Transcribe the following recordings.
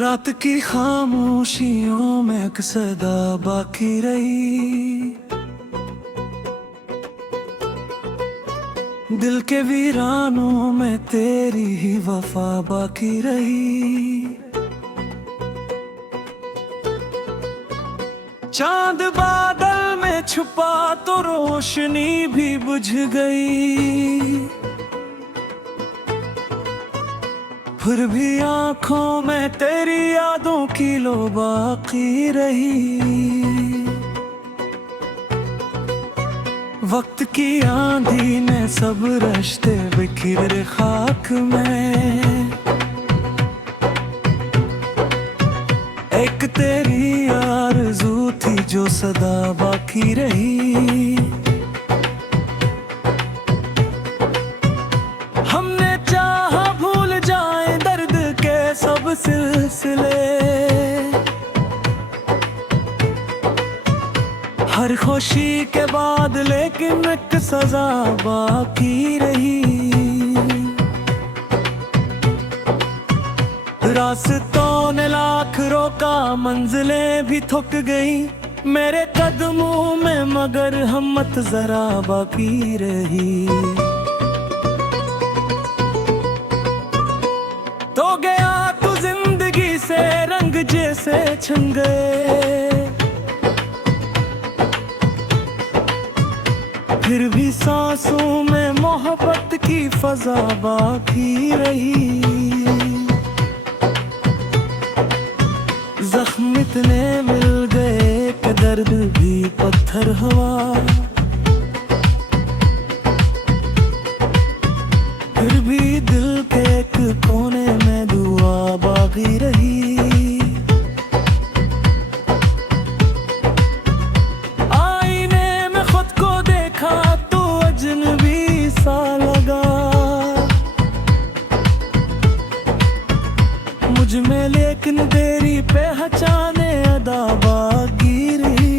रात की खामोशियों में एक सदा बाकी रही, दिल के वीरानों में तेरी ही वफा बाकी रही। चांद बादल में छुपा तो रोशनी भी बुझ गई, फिर भी आंखों में तेरी यादों की लो बाकी रही। वक्त की आंधी ने सब रिश्ते बिखरे खाक में, एक तेरी आरज़ू थी जो सदा बाकी रही। हमने चाहा भूल जाए दर्द के सब सिलसिले, हर खुशी के बाद लेकिन एक सजा बाकी रही। रास्तों ने लाख रोका, मंजिलें भी थक गई मेरे कदमों में, मगर हिम्मत जरा बाकी रही। तो गया तू जिंदगी से रंग जैसे छन गए, फिर भी सांसों में मोहब्बत की फजा बाकी रही। जख्म इतने मिल गए कि दर्द भी पत्थर हुआ, फिर भी दिल के एक कोने में दुआ बाकी रही। आईने में खुद को देखा तो अजनबी सा लगा, मुझ में लेकिन तेरी पहचाने अदा बाकी रही।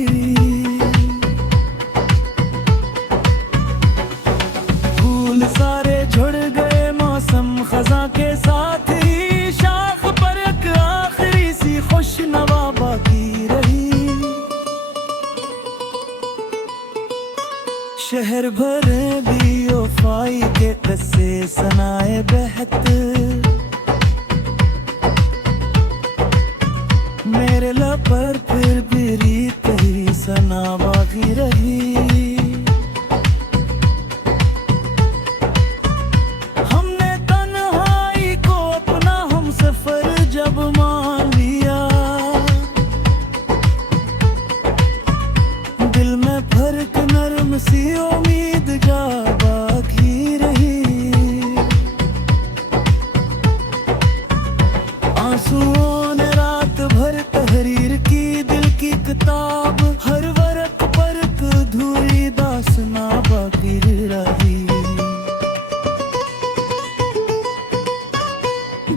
फूल सारे झड़ गए मौसम खजा के साथ ही, शाख पर एक आखिरी सी खुश नवा बाकी रही। शहर भरे भी वफाई के किस्से सुनाए बहत, मेरे लब पर फिर भी रीत ही सना बाकी रही। हमने तन्हाई को अपना हम सफर जब मान लिया, दिल में फर्क नरम सी उम्मीद जा बाकी रही। आंसुओं ने रात भर तहरीर की दिल की किताब, हर वर्क पर अधूरी दास्तां बाकी रही।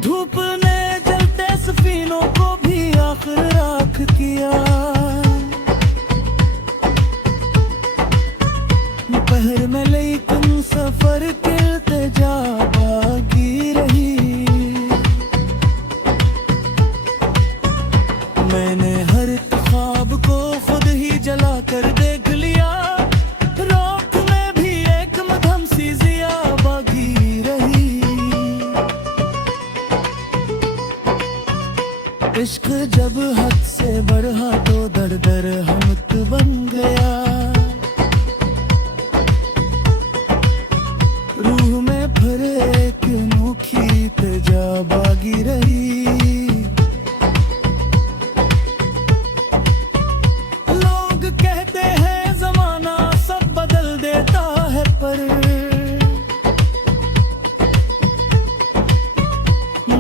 धूप ने जलते सफीनों को भी आखिर राख किया, पहर में लेकिन सफर के इल्तिजा बाकी रही। मैंने हर ख्वाब को खुद ही जला कर देख लिया, रोक में भी एक मध्यम सी जिया बाकी रही। इश्क जब हद से बढ़ा तो दर दर हमत बन गया, रूह में भरे एक अनोखी तेजा बाकी रही।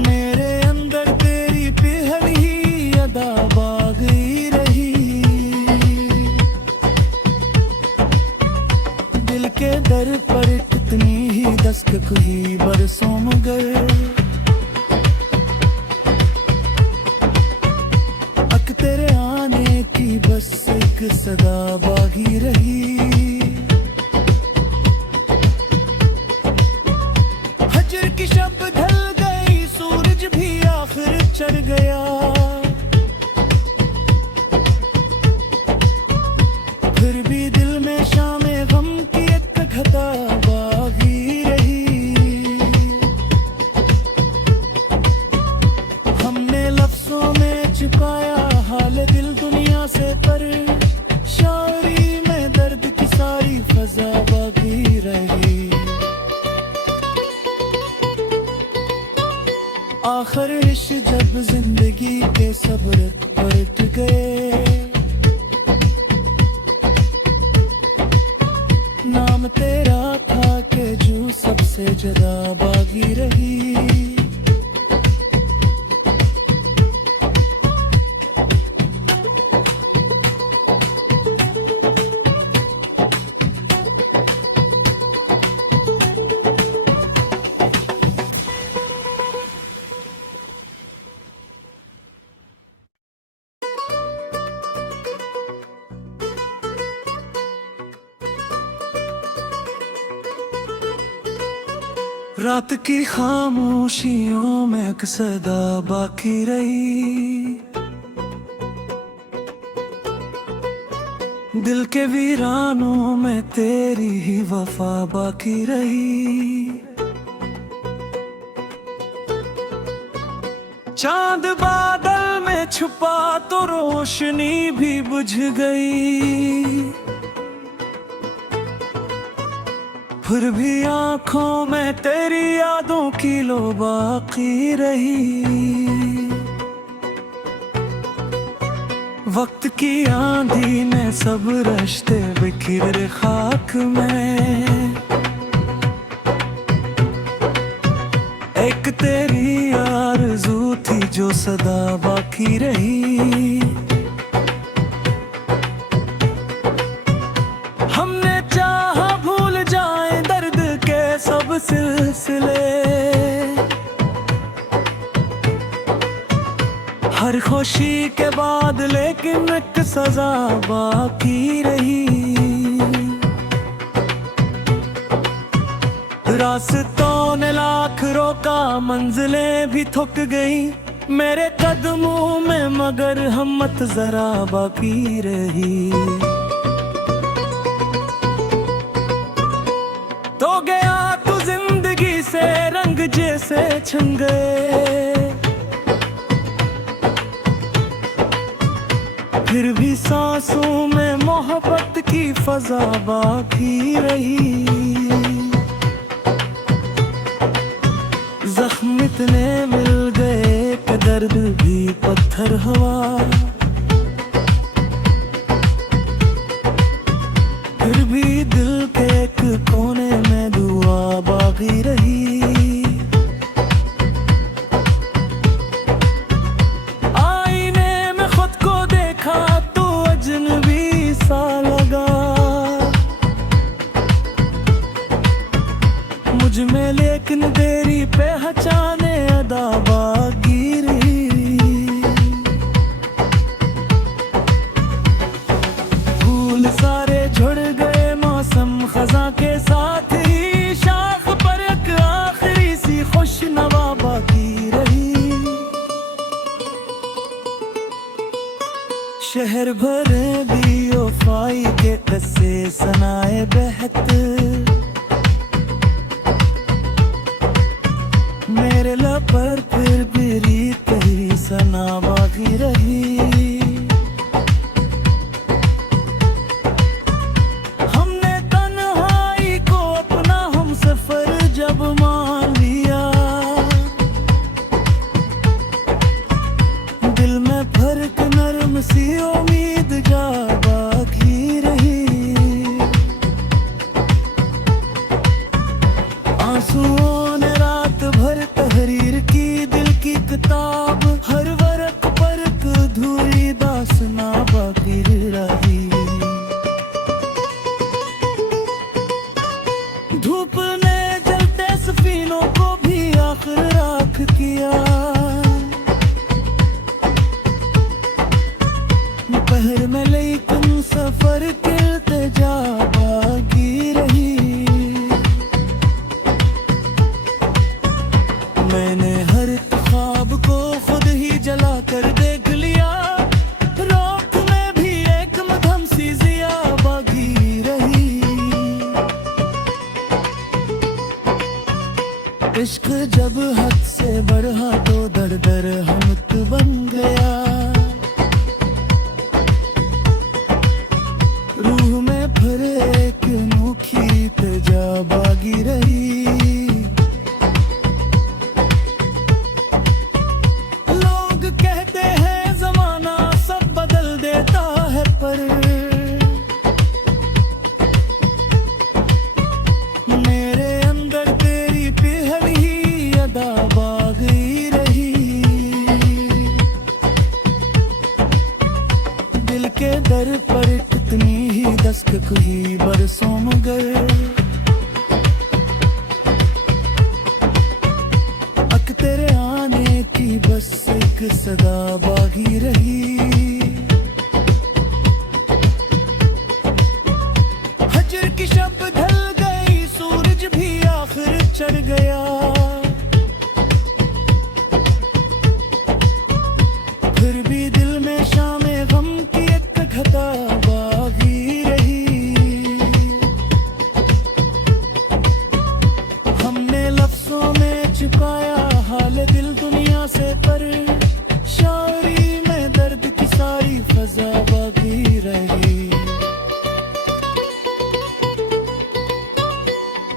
मेरे अंदर तेरी पहली अदा बाकी रही। दिल के दर पर कितनी ही दस्तक हुई बरसों मगर, अक तेरे आने की बस एक सदा बाकी रही। हजर की शब ढल गई, सूरज भी आखिर चढ़ गया। फिर भी दिल में शामे गम की एक घटा बागी रही। हमने लफ्जों में छुपाया हाल दिल दुनिया से, पर शायरी में दर्द की सारी फजा बाकी रही। आखिर इश्क जब जिंदगी के सब्र पलट गए, नाम तेरा था के जू सबसे जुदा बागी रही। रात की खामोशियों में एक सदा बाकी रही। दिल के वीरानों में तेरी ही वफा बाकी रही। चांद बादल में छुपा तो रोशनी भी बुझ गई, फिर भी आंखों में तेरी यादों की लो बाकी रही। वक्त की आंधी ने सब रिश्ते बिखर खाक में, एक तेरी आरज़ू थी जो सदा बाकी रही। हमने चाहा भूल जाए दर्द के सब सिलसिले, हर खुशी के बाद लेकिन एक सजा बाकी रही। रास्तों ने लाख रोका, मंजिलें भी थक गई मेरे कदमों में, मगर हिम्मत जरा बाकी रही। तो गया तू जिंदगी से रंग जैसे छन गए, फिर भी सांसों में मोहब्बत की फजा बाकी रही। जख्म इतने मिल गए कि दर्द भी पत्थर हुआ, फिर भी दिल के एक कोने में दुआ बाकी रही। आईने में खुद को देखा तो अजनबी सा लगा, मुझ में लेकिन तेरी पहचाने अदा बाकी रही। फूल सारे झड़ गए मौसम खजा के साथ ही, शाख पर एक आखिरी सी खुश नवा बाकी रही। शहर भरे भी वफाई के कस्से सनाए बहत, मेरे लब पर फिर भी रीत ही सना बाकी रही। हमने तन्हाई को अपना हम सफर जब मान लिया, दिल में फर्क नरम सी उम्मीद जा बाकी रही। इश्क जब हद से बढ़ा तो दर दर हमत बन गया। रूह में भरे एक अनोखी तेजा बागी रही। लोग कहते हैं जमाना सब बदल देता है, पर मेरे अंदर तेरी पहली अदा बागी रही। दिल के दर पर कितनी ही दस्तक हुई बरसों मगर अक तेरे आने की बस एक सदा बागी रही। हजर की शब ढल गई, सूरज भी आखिर चढ़ गया। फिर भी दिल में शामे गम की एक घटा बागी रही। हमने लफ्जों में छुपाया हाल दिल दुनिया से, पर शायरी में दर्द की सारी फजा बागी रही।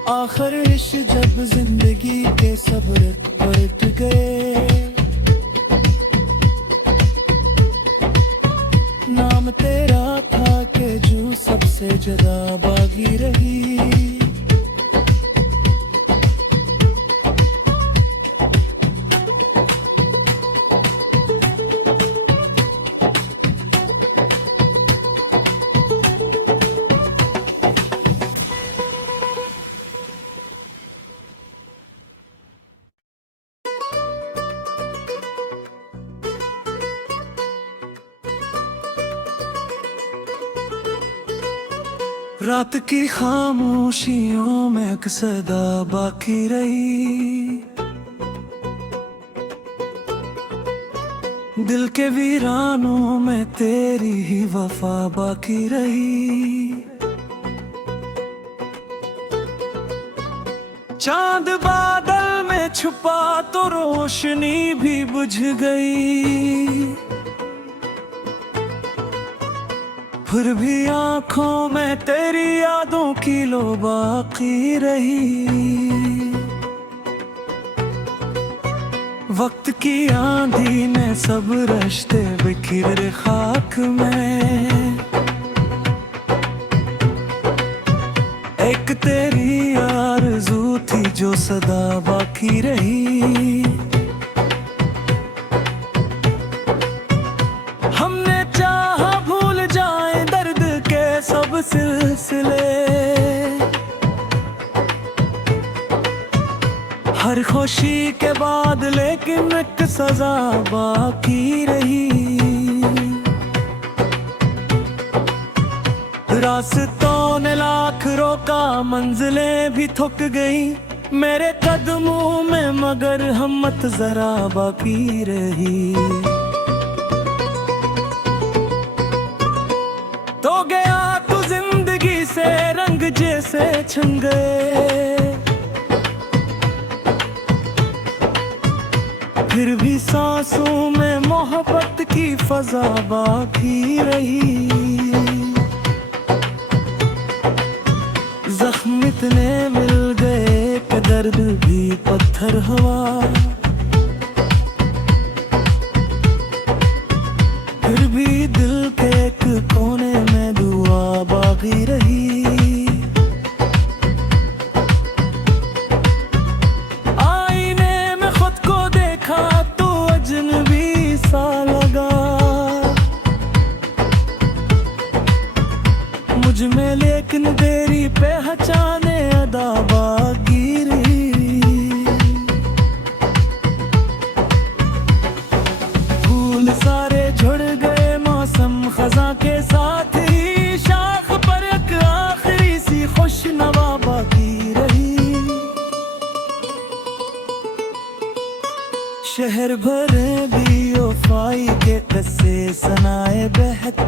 आखिर इश्क जब जिंदगी के सब रख पलट गए, नाम तेरा था के जू सबसे जुदा बागी रही। रात की खामोशियों में एक सदा बाकी रही। दिल के वीरानों में तेरी ही वफा बाकी रही। चांद बादल में छुपा तो रोशनी भी बुझ गई। फिर भी आंखों में तेरी यादों की लो बाकी रही। वक्त की आंधी ने सब रिश्ते बिखरे खाक में। एक तेरी आरज़ू थी जो सदा बाकी रही। हमने चाहा भूल जाए दर्द के सब सिलसिले, हर खुशी के बाद लेकिन एक सजा बाकी रही। रास्तों ने लाख रोका, मंजिलें भी थक गई मेरे कदमों में, मगर हिम्मत जरा बाकी रही। तो गया तू जिंदगी से रंग जैसे छन गए। फिर भी सांसों में मोहब्बत की फजा बाकी रही। जख्म इतने मिल गए कि दर्द भी पत्थर हुआ। फिर भी दिल के एक कोने में दुआ बाकी रही। आईने में खुद को देखा तो अजनबी सा लगा। मुझ में लेकिन तेरी पहचाने अदा बाकी रही। फूल सारे झड़ गए मौसम खजा के साथ ही, शाख पर एक आखिरी सी खुश नवा बाकी रही। शहर भरे भी वफाई के किस्से सुनाए बहत।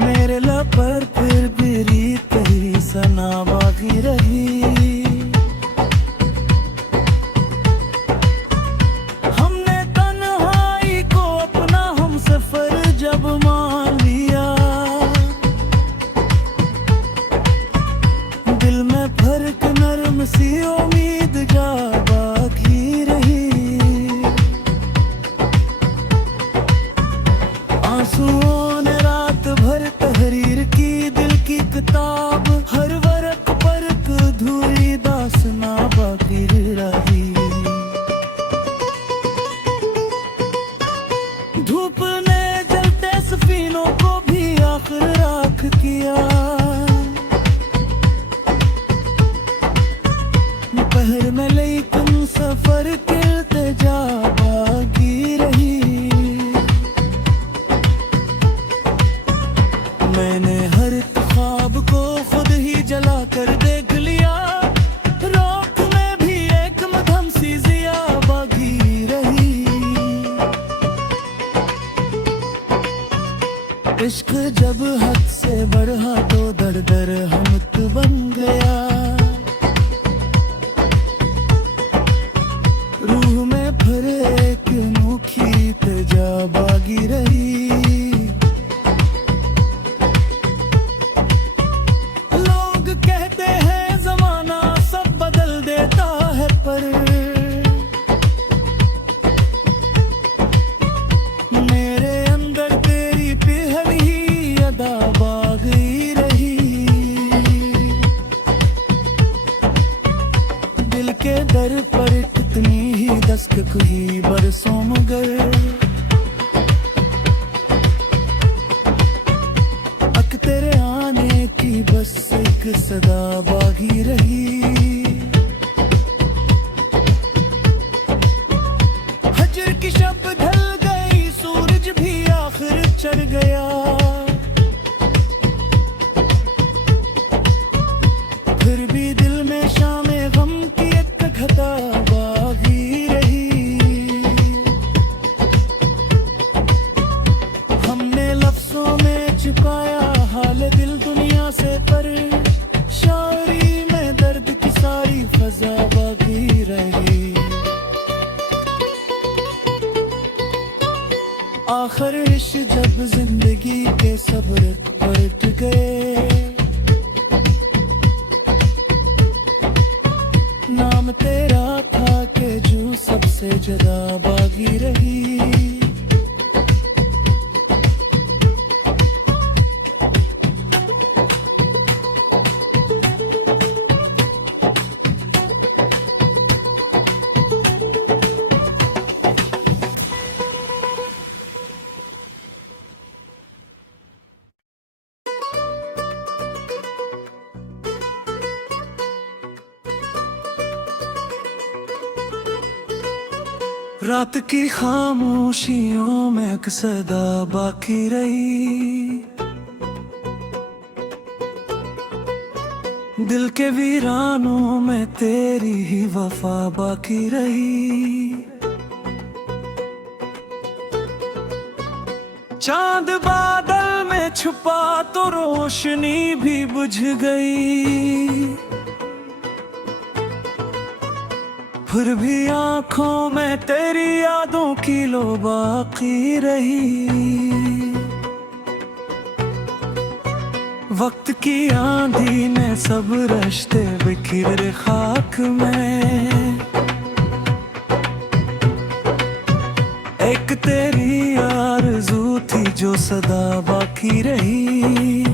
मेरे लब पर फिर भी रीत ही सना बाकी किया। पहर में लेकिन सफर करते जा बागी रही। मैंने हर ख्वाब को खुद ही जला कर देख लिया। रोक में भी एक मध्यम सी जिया बागी रही। इश्क जब हद से बढ़ा तो दर दर हमत बन गया। रूह में भरे एक अनोखी तेजा बागी रही। लोग कहते हैं जमाना सब बदल देता है, पर मेरे अंदर तेरी पहली अदा बागी रही। दिल के दर पर कितनी ही दस्तक हुई बरसों मगर अक तेरे आने की बस एक सदा बागी रही। हजर की शब ढल गई, सूरज भी आखिर चढ़ गया। फिर भी दिल में शामे गम की एक घटा बागी रही। हमने लफ्जों में छुपाया हाल दिल दुनिया से, पर शायरी में दर्द की सारी फजा बागी रही। आखिर इश्क जब जिंदगी के सब्र पलट गए, नाम तेरा था के जू सबसे जुदा बागी रही। रात की खामोशियों में एक सदा बाकी रही। दिल के वीरानों में तेरी ही वफा बाकी रही। चांद बादल में छुपा तो रोशनी भी बुझ गई। फिर भी आंखों में तेरी यादों की लो बाकी रही। वक्त की आंधी ने सब रिश्ते बिखरे खाक में। एक तेरी आरज़ू थी जो सदा बाकी रही।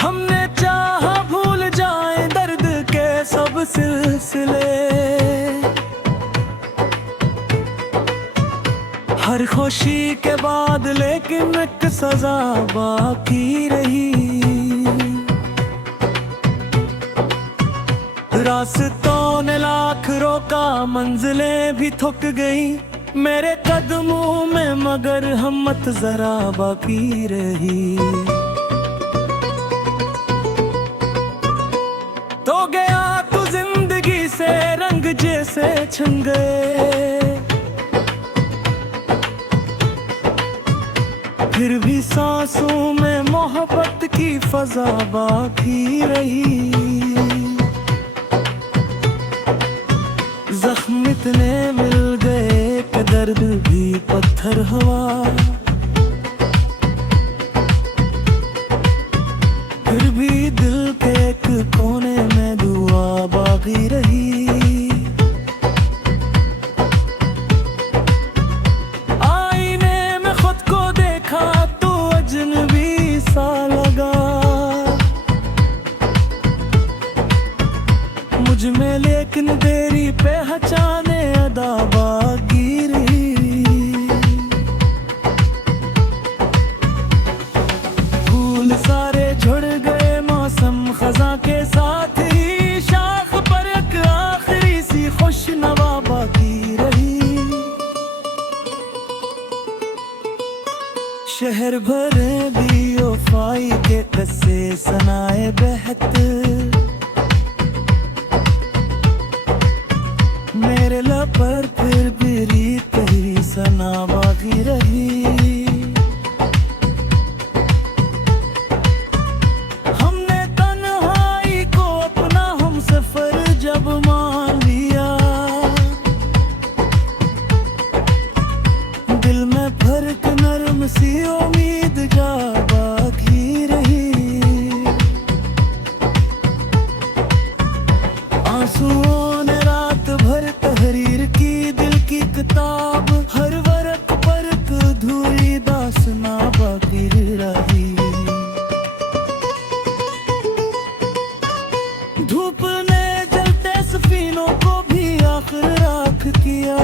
हमने चाहा भूल जाए दर्द के सब सिलसिले। हर खुशी के बाद लेकिन एक सजा बाकी रही। रास्तों ने लाख रोका, मंजिलें भी थक गई मेरे कदमों में, मगर हिम्मत जरा बाकी रही। तो गया तू जिंदगी से रंग जैसे छन गए। फिर भी सांसों में मोहब्बत की फजा बाकी रही। जख्म इतने मिल गए कि दर्द भी पत्थर हुआ। फिर भी दिल के एक कोने में दुआ बाकी रही। आईने में खुद को देखा तो अजनबी सा लगा। मुझ में लेकिन तेरी पहचाने अदा बाकी रही। शहर भरे दियो फाई के कस्से सनाए बहत, मेरे लब पर फिर भी रीत ही सना बाकी रही। हमने तन्हाई को अपना हम सफर जब मान लिया, दिल में फर्क नरम सी उम्मीद जा बाकी रही। आंसुओं ने रात भर तहरीर की दिल की किताब, हर वर्क पर अधूरी दास्तां बाकी रही। धूप ने जलते सफीनों को भी आखिर राख किया,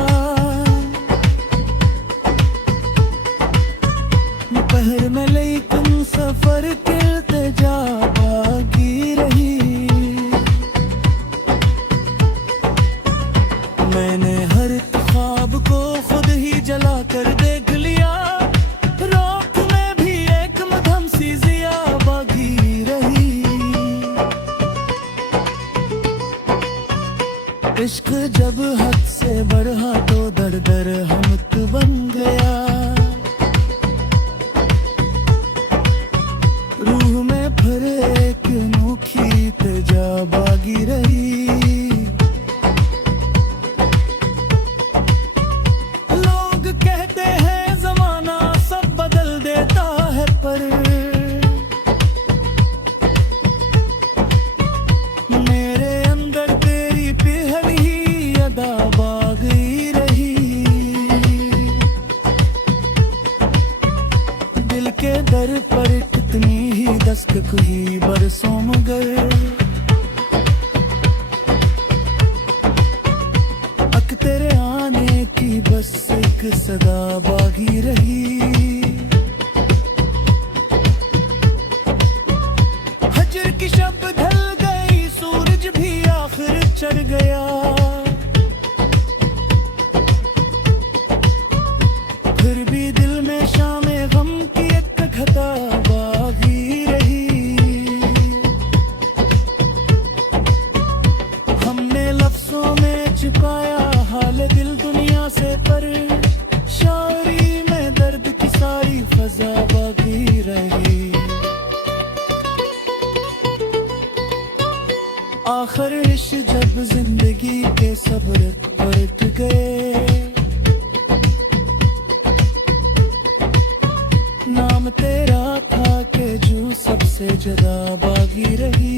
पहर में लेकिन सफर करते जा बाकी रही। मैंने हर ख्वाब को खुद ही जला कर देख लिया, रोक में भी एक मध्यम सी जिया बाकी रही। इश्क जब हद से बढ़ा तो दर दर हमत बन गया, रूह में भरे एक अनोखी तेजा बागी रही। लोग कहते हैं जमाना सब बदल देता है, पर मेरे अंदर तेरी पहली अदा बागी रही। दिल के दर पर कितनी ही दस्तक हुई बरसों मगर, अक तेरे आने की बस एक सदा बागी रही। हजर की शब ढल गई, सूरज भी आखिर चढ़ गया, फिर भी दिल में शामे गम की एक घटा बागी रही। हमने लफ्जों में छुपाया हाल दिल दुनिया से, पर शायरी में दर्द की सारी फजा बाकी रही। आखिर इश्क जब जिंदगी के सब्र पलट गए, नाम तेरा था के जू सबसे जुदा बागी रही।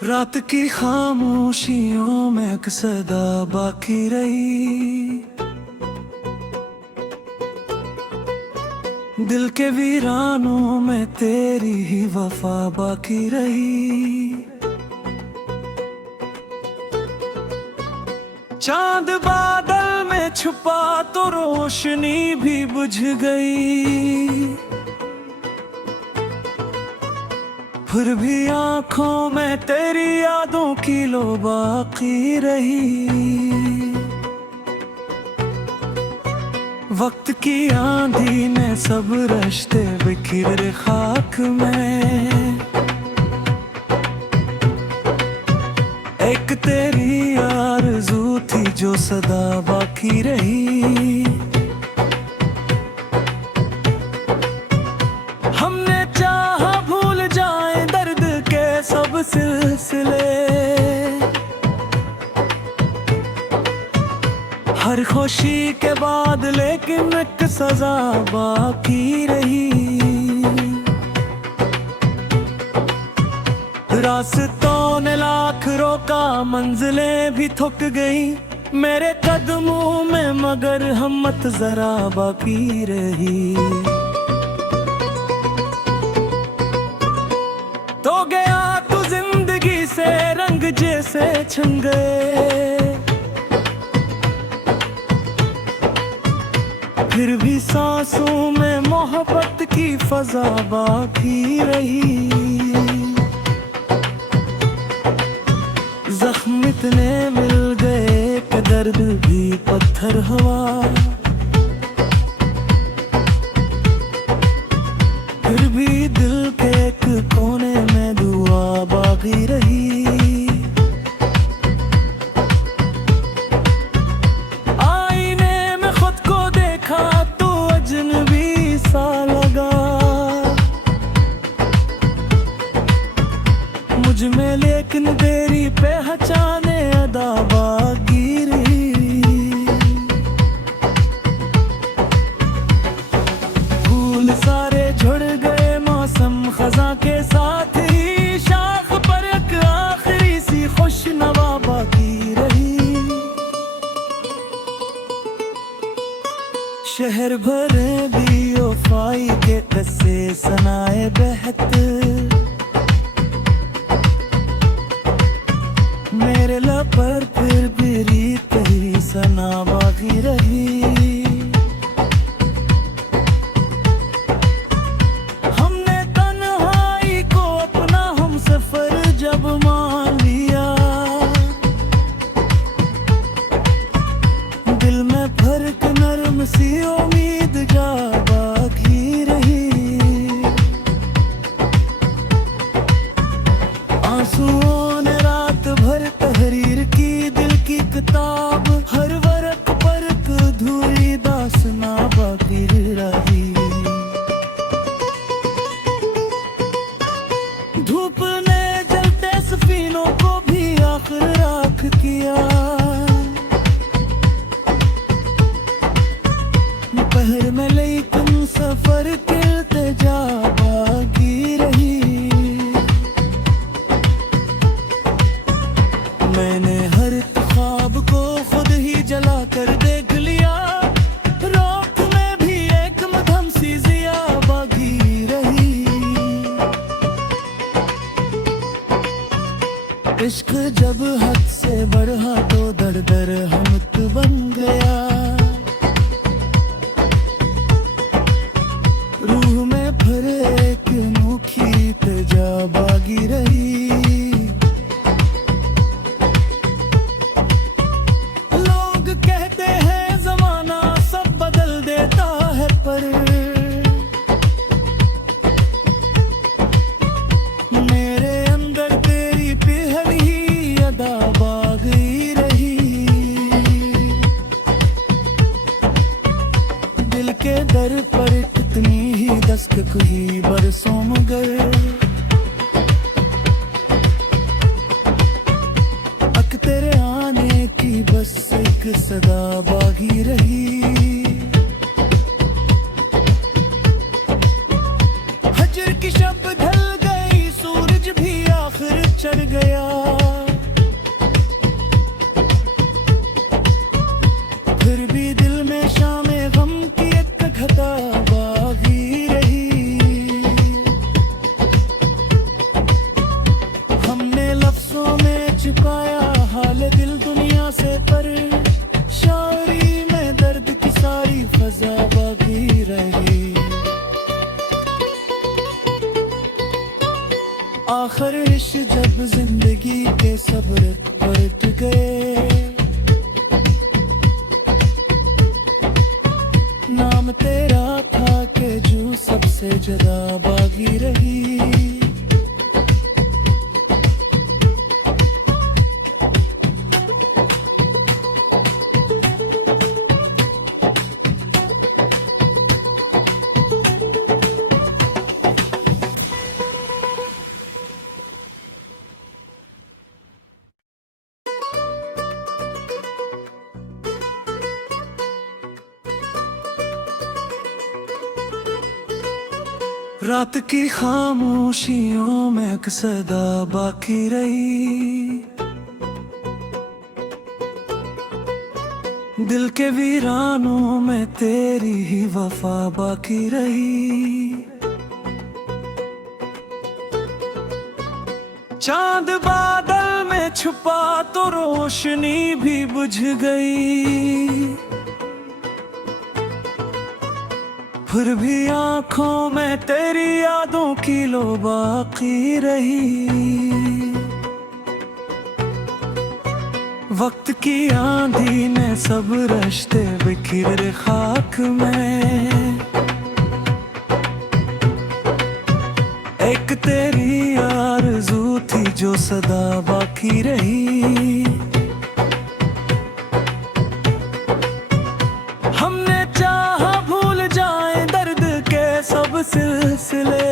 रात की खामोशियों में एक सदा बाकी रही, दिल के वीरानों में तेरी ही वफा बाकी रही। चांद बादल में छुपा तो रोशनी भी बुझ गई, फिर भी आंखों में तेरी यादों की लो बाकी रही। वक्त की आंधी ने सब रिश्ते बिखर खाक में, एक तेरी आरज़ू थी जो सदा बाकी रही। हमने चाहा भूल जाए दर्द के सब सिलसिले, हर खुशी के बाद लेकिन एक सजा बाकी रही। रास्तों ने लाख रोका, मंजिलें भी थक गई मेरे कदमों में, मगर हिम्मत जरा बाकी रही। जैसे छन गए, फिर भी सांसों में मोहब्बत की फजा बाकी रही। जख्म इतने मिल गए कि दर्द भी पत्थर हुआ, फिर भी दिल के एक कोने में दुआ बाकी रही। आईने में खुद को देखा तो अजनबी सा लगा, मुझ में लेकिन तेरी पहचाने अदा बाकी रही। फूल सारे झड़ गए मौसम खजा के साथ ही, शाख पर एक आखिरी सी खुश नवा बाकी रही। शहर भरे भी वफाई के कस्से सनाए बहत, मेरे लब पर फिर भी रीत ही सना बाकी रही। हमने तन्हाई को अपना हम सफर जब मान लिया, दिल में फर्क नरम सी उम्मीद जा बाकी रही। आंसुओं ने रात भर तहरीर की दिल की किताब, हर वर्क पर अधूरी दास्तां बाकी रही। धूप ने जलते सफीनों को भी आखिर राख किया, पहर में लेकिन सफर तिलते जा बाकी रही। मैंने हर ख्वाब को खुद ही जला कर देख लिया, रात में भी एक मधम सी जिया बाकी रही। इश्क जब हद से बढ़ा तो दर दर हमत बन गया, रूह में भरे एक अनोखी तेजा बागी रही। लोग कहते हैं जमाना सब बदल देता है, पर मेरे अंदर तेरी पहली अदा बागी रही। दिल के दर पर कितनी ही दस्तक हुई बरसों मगर, अक तेरे आने की बस एक सदा बागी रही। हजर की शब ढल गई, सूरज भी आखिर चढ़ गया, फिर भी दिल में शामे गम की एक घटा बागी रही। हमने लफ्जों में छुपाया हाल दिल दुनिया से, पर शायरी में दर्द की सारी फजा बाकी रही। आखिर इश्क जब जिंदगी के सब्र पलट गए, नाम तेरा था के जू सबसे जुदा बागी रही। रात की खामोशियों में एक सदा बाकी रही, दिल के वीरानों में तेरी ही वफा बाकी रही। चांद बादल में छुपा तो रोशनी भी बुझ गई, फिर भी आंखों में तेरी यादों की लो बाकी रही। वक्त की आंधी ने सब रिश्ते बिखरे खाक में, एक तेरी आरज़ू थी जो सदा बाकी रही। हमने चाहा भूल जाए दर्द के सब सिलसिले,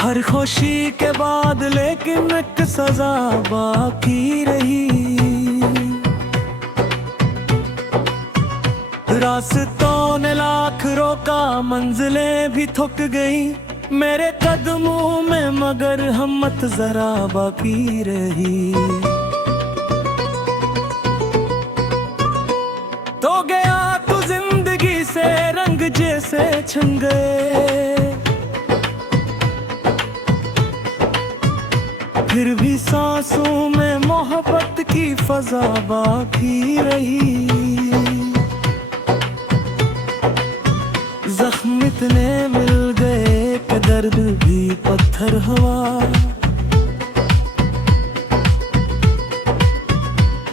हर खुशी के बाद लेकिन एक सजा बाकी रही। रास्तों ने लाख रोका, मंजिलें भी थक गई मेरे कदमों में, मगर हिम्मत जरा बाकी रही। तो गया तू जिंदगी से रंग जैसे छन गए, फिर भी सांसों में मोहब्बत की फजा बाकी रही। जख्म इतने मिल गए कि दर्द भी पत्थर हुआ,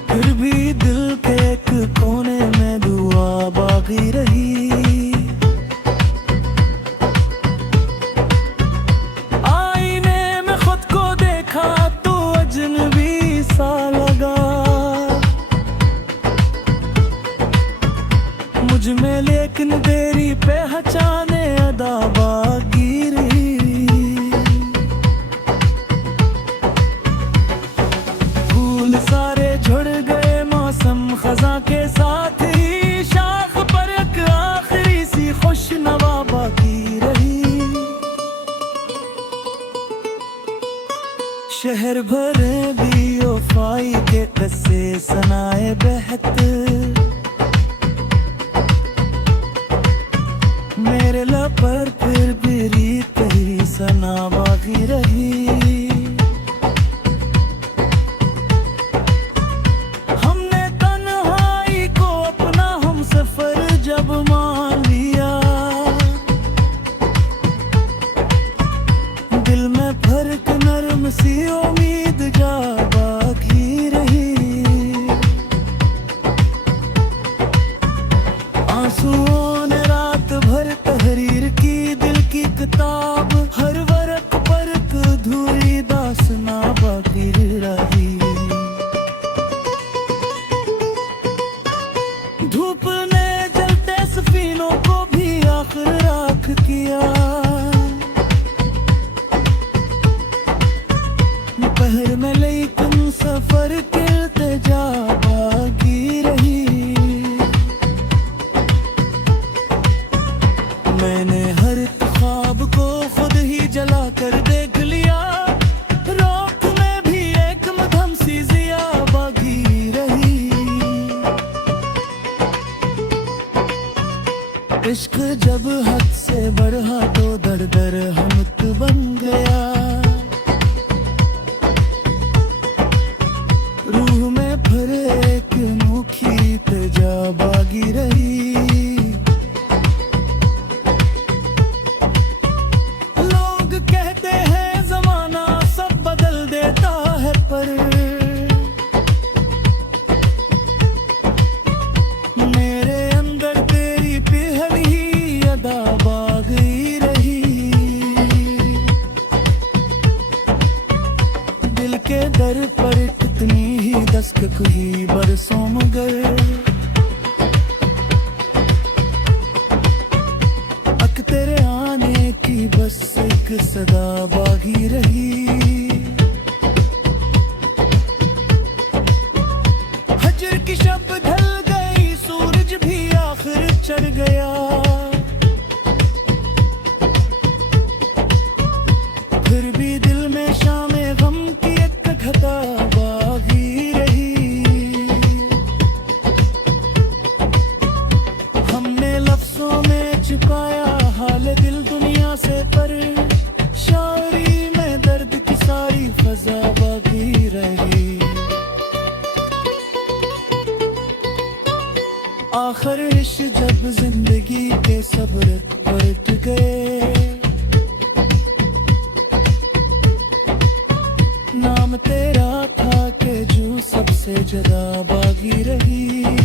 फिर भी दिल के एक कोने में दुआ बाकी रही। आईने में खुद को देखा तो अजनबी सा लगा, मुझ में लेकिन तेरी पहचाने अदा बाकी रही। फूल सारे झड़ गए मौसम खजा के साथ ही, शाख पर एक आखिरी सी खुश नवा बाकी रही। शहर भरे भी वफाई के किस्से सुनाए बहत, मेरे लब पर फिर भी रीत ही सना बाकी रही। हमने तन्हाई को अपना हम सफर जब मान लिया, दिल में फर्क नरम सी उम्मीद जा बाकी रही। आंसुओं ने रात भर तहरीर की दिल की किताब, हर वर्क पर अधूरी दास्तां बाकी रही। धूप ने जलते सफीनों को भी आखिर राख किया, पहर में लेकिन सफर के इल्तिजा बाकी रही। मैंने हर ख्वाब को खुद ही जला कर देख लिया, रोक में भी एक मधम सी जिया बाकी रही। इश्क जब हद से बढ़ा तो दर दर हमत बन गया, रूह में भरे एक अनोखी तेजा बागी रही। मेरे अंदर तेरी पहली अदा बागी रही। दिल के दर पर कितनी ही दस्तक हुई बरसों मगर, अक तेरे आने की बस एक सदा बागी रही। हजर की शब ढल गई, सूरज भी आखिर चढ़ गया, फिर भी दिल में शामे गम की एक घटा बागी रही। हमने लफ्जों में छुपाया हाल दिल दुनिया से, पर शायरी में सजदा बाकी रही।